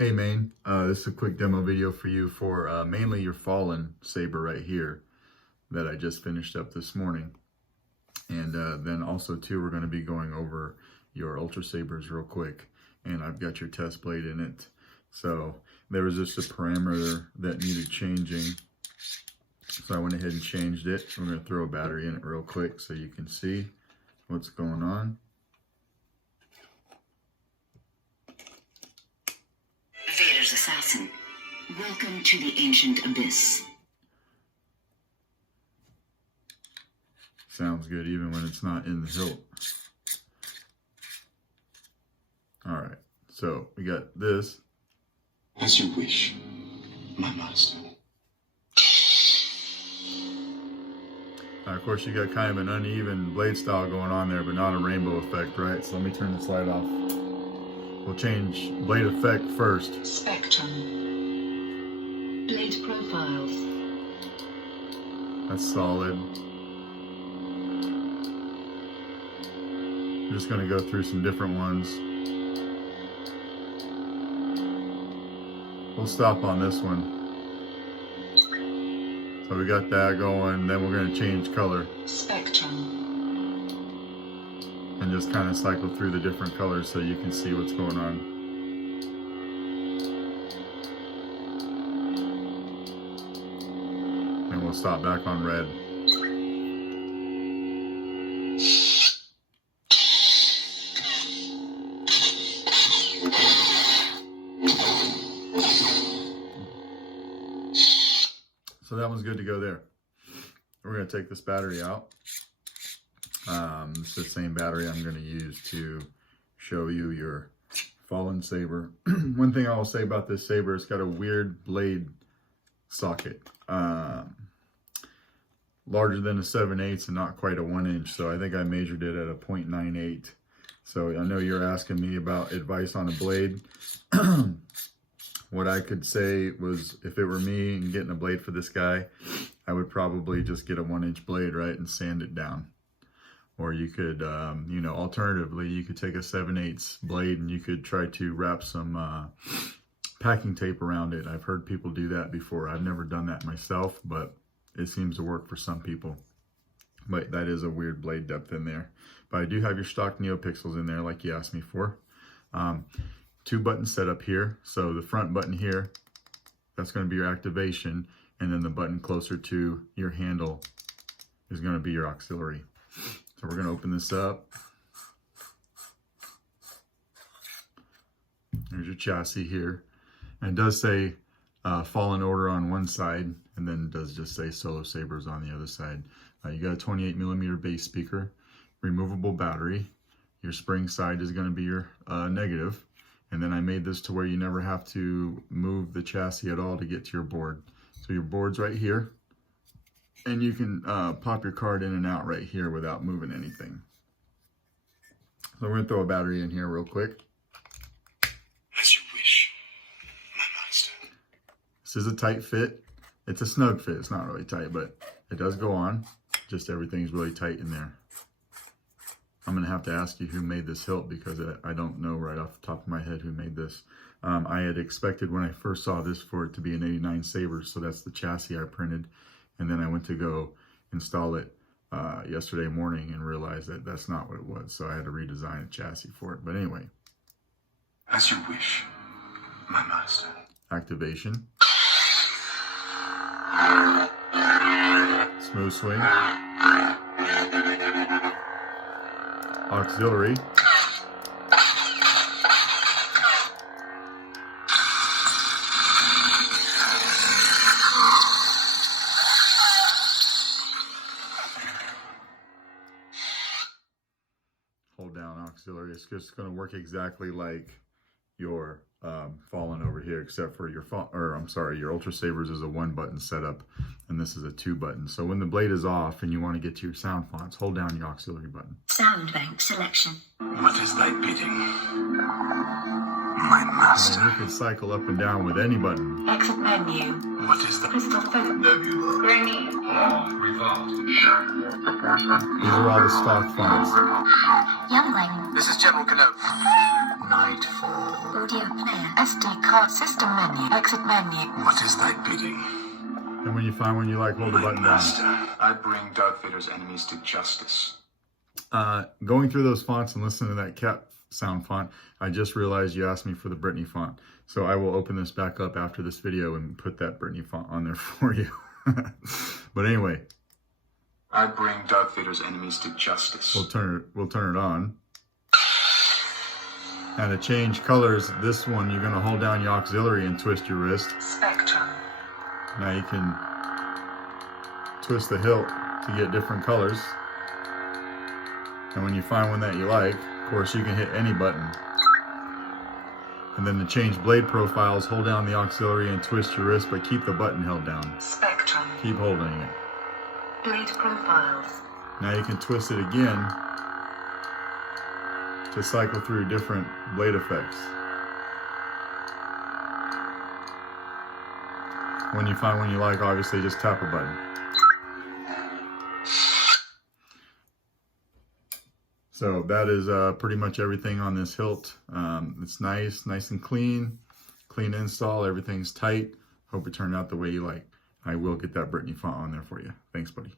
Hey Maine, this is a quick demo video for you for mainly your Fallen Saber right here that I just finished up this morning. And then also too, we're going to be going over your Ultra Sabers real quick. And I've got your test blade in it. So there was just a parameter that needed changing. So I went ahead and changed it. I'm going to throw a battery in it real quick so you can see what's going on. Vader's assassin. Welcome to the ancient abyss. Sounds good even when it's not in the hilt. Alright, so we got this. As you wish, my master. Of course, you got kind of an uneven blade style going on there, but not a rainbow effect, right? So let me turn this light off. We'll change blade effect first. Spectrum. Blade profiles. That's solid. I'm just going to go through some different ones. We'll stop on this one. So we got that going, then we're going to change color. Spectrum. And just kind of cycle through the different colors so you can see what's going on. And we'll stop back on red. So that one's good to go there. We're going to take this battery out. It's the same battery I'm going to use to show you your Fallen Saber. One thing I will say about this saber, it's got a weird blade socket. Larger than a 7/8 and not quite a 1 inch. So I think I measured it at a 0.98. So I know you're asking me about advice on a blade. What I could say was, if it were me and getting a blade for this guy, I would probably just get a 1 inch blade, right, and sand it down. Or you could, you know, alternatively, you could take a 7/8 blade and you could try to wrap some packing tape around it. I've heard people do that before. I've never done that myself, but it seems to work for some people. But that is a weird blade depth in there. But I do have your Shtok NPXLs in there, like you asked me for. 2 buttons set up here. So the front button here, that's going to be your activation, and then the button closer to your handle is going to be your auxiliary. So we're going to open this up. There's your chassis here. And it does say Fallen Order on one side, and then it does just say Solo Sabers on the other side. You got a 28mm bass speaker, removable battery. Your spring side is going to be your negative. And then I made this to where you never have to move the chassis at all to get to your board. So your board's right here. And you can pop your card in and out right here without moving anything. So we're going to throw a battery in here real quick. As you wish, my master. This is a tight fit. It's a snug fit. It's not really tight, but it does go on. Just everything's really tight in there. I'm going to have to ask you who made this hilt, because I don't know right off the top of my head who made this. I had expected when I first saw this for it to be an 89 Sabers, so that's the chassis I printed. And then I went to go install it yesterday morning and realized that that's not what it was. So I had to redesign a chassis for it. But anyway. As you wish, my master. Activation. Smooth swing. Auxiliary. Hold down auxiliary. It's just going to work exactly like your Fallen over here, except for your your Ultra Sabers is a 1-button setup, and this is a 2-button. So when the blade is off and you want to get to your sound fonts, hold down your auxiliary button. Sound bank selection. What is thy bidding, my master? And you can cycle up and down with any button. Exit menu. What is the Crystal focus. nebula? Granny. These are all the stock fonts. Youngling. This is General Kenobi. Nightfall. Audio player. SD card system menu. Exit menu. What is thy bidding? And when you find one you like, hold the My button down. master, I bring Darth Vader's enemies to justice. Going through those fonts and listening to that cat sound font, I just realized you asked me for the Brittany font. So I will open this back up after this video and put that Brittany font on there for you. But anyway, I bring Darth Vader's enemies to justice. we'll turn it on. Now to change colors, this one you're going to hold down your auxiliary and twist your wrist. Spectrum. Now you can twist the hilt to get different colors. And when you find one that you like, of course you can hit any button. And then to change blade profiles, hold down the auxiliary and twist your wrist, but keep the button held down. Spectrum. Keep holding it. Blade profiles. Now you can twist it again to cycle through different blade effects. When you find one you like, obviously just tap a button. So that is pretty much everything on this hilt. It's nice and clean install. Everything's tight. Hope it turned out the way you like. I will get that Brittany font on there for you. Thanks, buddy.